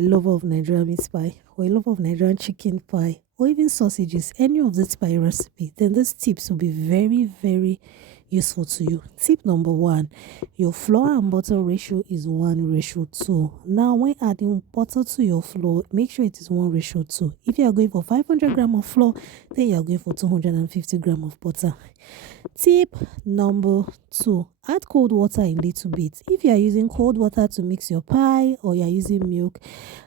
a lover of Nigerian meat pie or a lover of Nigerian chicken pie or even sausages, any of this pie recipe, then these tips will be very, very useful to you. Tip number one, your flour and butter ratio is 1:2. Now, when adding butter to your flour, make sure it is 1:2. If you are going for 500 gram of flour, then you are going for 250 gram of butter. Tip number two, add cold water a little bit. If you are using cold water to mix your pie or you are using milk,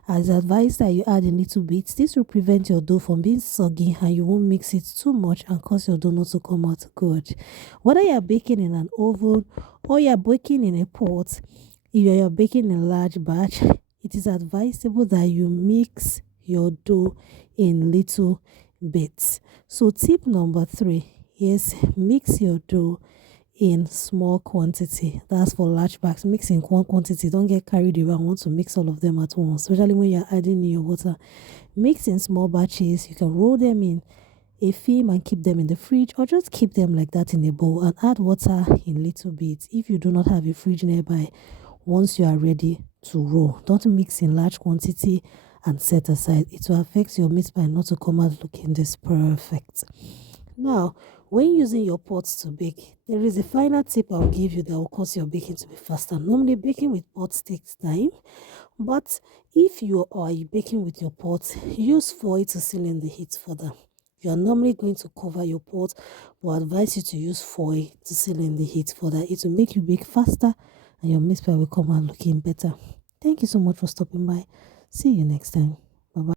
as advised that you add a little bit. This will prevent your dough from being soggy and you won't mix it too much and cause your dough not to come out good. Whether you are baking in an oven or you are baking in a pot, if you are baking in a large batch, it is advisable that you mix your dough in little bits. So tip number three is mix your dough in small quantity. That's for large bags. Mix in quantity. Don't get carried away and want to mix all of them at once, especially when you're adding in your water. Mix in small batches. You can roll them in a film and keep them in the fridge, or just keep them like that in a bowl and add water in little bits if you do not have a fridge nearby. Once you are ready to roll, don't mix in large quantity and set aside. It will affect your meat pie not to come out looking this perfect. Now, when using your pots to bake, there is a final tip I'll give you that will cause your baking to be faster. Normally, baking with pots takes time, but if you are baking with your pot, use foil to seal in the heat further. You are normally going to cover your pot, but I advise you to use foil to seal in the heat further. It will make you bake faster and your meat pie will come out looking better. Thank you so much for stopping by. See you next time.